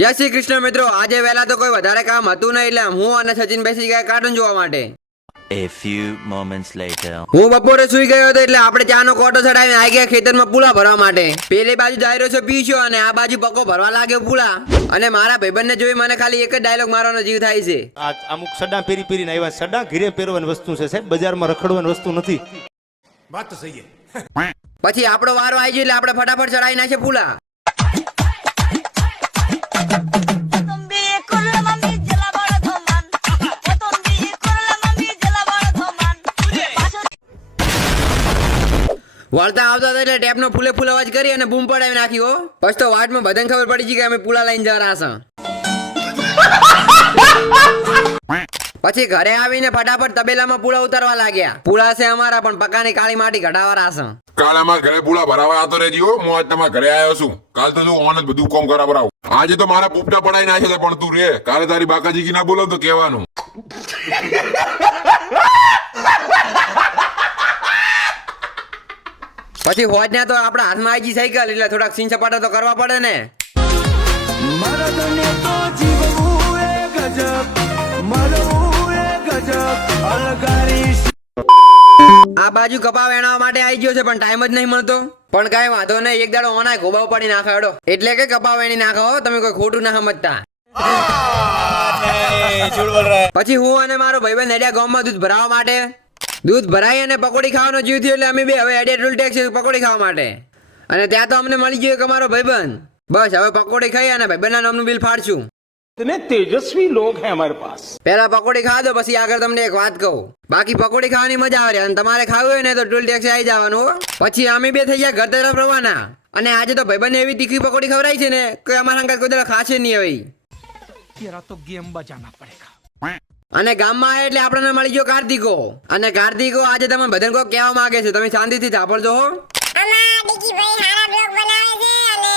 જય શ્રી કૃષ્ણ મિત્રો. આજે વહેલા તો કોઈ વધારે કામ હતું નહીં એટલે હું અને સચિન બેસી ગયા કાર્ટૂન જોવા માટે. A few moments later. હું બપોરે સુઈ ગયો હતો એટલે આપણે ચાનો કોટો ચડાવીને આવી ગયા ખેતરમાં પૂળા ભરવા માટે. પેલી બાજુ ડાયરો છે પીછો અને આ બાજુ પકો ભરવા લાગ્યો પૂલા. અને મારા ભાઈબંધને જોઈ મને ખાલી એક જ ડાયલોગ મારવાનો જીવ થાય છે. આ અમુક સડા પેરી પેરીને આવ્યા. સડા ઘીરે પહેરવાની વસ્તુ છે સાહેબ. બજારમાં રખડવાની વસ્તુ નથી. પછી આપણો વારો આવી ગયો એટલે આપણે ફટાફટ ચડાવી નાખીએ પૂળા વળતા આવતા હતા એટલે ટેપનો ફૂલે ફૂલ અવાજ કરી અને બૂમ પડાવી નાખી હો. પછી તો વાટમાં બધાને ખબર પડી ગઈ કે અમે પૂલા લઈને જવા રહ્યા છે પછી ઘરે આવીને ફટાફટ તબેલામાં પૂળા ઉતારવા લાગ્યા. પૂળા છે અમારા પણ પકાની કાળી માટી ઘટાવા છે. કાલ અમારા ઘરે પૂળા ભરાવા આવતો રહેજો હો. હું આજ તમારા ઘરે આવ્યો છું. કાલ તો તું ઓન જ બધું કોમ કરાવર આવું. આજે તો મારા પૂપટા પડાઈ નાખે છે પણ તું રે. કાલે તારી બાકાજી કી ના બોલો તો કહેવાનું. પછી હોજના તો આપણા હાથમાં આવી ગઈ સાયકલ એટલે થોડાક સીન સપાટા તો કરવા પડે ને. આ બાજુ કપા વેણવા માટે આવી ગયો છે, પણ ટાઈમ જ નહીં મળતો. પણ કાંઈ વાંધો નહીં, એક દાડો ઓના ગોબાવ પડી નાખાડો. એટલે કે કપા વેણી નાખો તમે કોઈ ખોટું ના સમજતા. પછી હું અને મારો ભાઈબંધ નડિયા ગામમાં દૂધ ભરાવા માટે. દૂધ ભરાઈ અને પકોડી ખાવાનો જીવ થયો એટલે અમે બે હવે એડિયા ટૂલ ટેક્સી પકોડી ખાવા માટે. અને ત્યાં તો અમને મળી ગયો કે અમારો ભાઈબંધ. બસ, હવે પકોડી ખાઈ અને ભાઈબંધના નામનું બિલ ફાડશું. इतने तेजस्वी लोग हैं हमारे पास પહેલા પકોડી ખાવા દો પછી આગળ તમને એક વાત કહું બાકી પકોડી ખાવાની મજા આવે અને તમારે ખાવું હોય ને તો ટોલ ટેક્સી આવી જવાનું હો. પછી અમે બે થઈ ગયા ઘર તરફ રવાના અને આજે તો ભાઈબંધને એવી તીખી પકોડી ખવડાવી છે ને કે અમારા અંગત કોઈ દાડો ખાશે નહીં હવે तेरा तो गेम बजाना पड़ेगा અને ગામમાં આવ્યા એટલે આપણને મળી ગયો કાર્તિકો અને કાર્તિકો આજે તમે બધાને કોઈ કહેવા માંગે છે તમે શાંતિથી સાંભળજો હો આમાં ડિકીભાઈ હારા બ્લોગ બનાવે છે અને